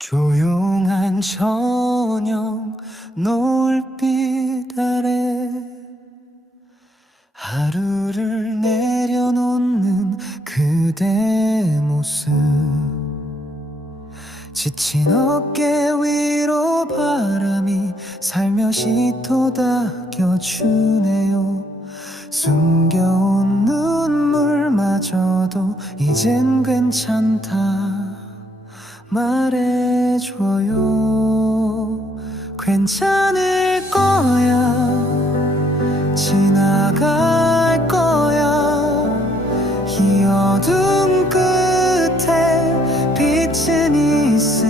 조용한 저녁 노을빛 아래 하루를 내려놓는 그대 모습. 지친 어깨 위로 바람이 살며시 토닥여주네요. 숨겨온 눈물마저도 이젠 괜찮다 말해줘요. 괜찮을 거야. 지나갈 거야. 이 어둠 끝에 빛은 있으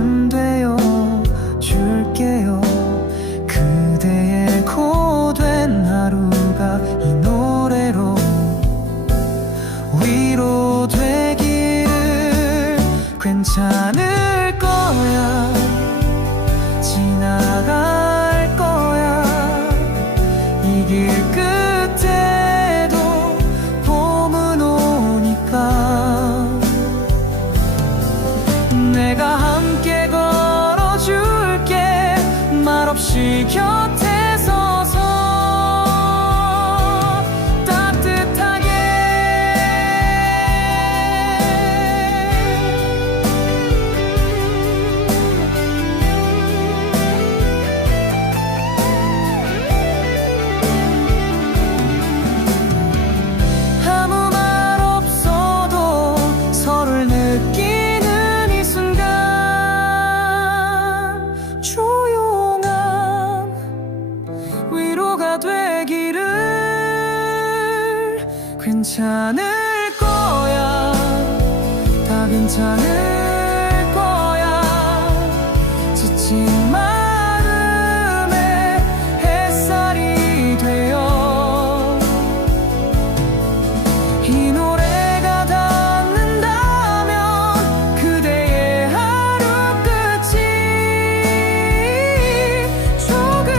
괜찮을 거야. 지나갈 거야. 이 길 끝에도 봄은 오니까. 내가 함께 걸어줄게. 말없이 곁 괜찮을 거야. 다 괜찮을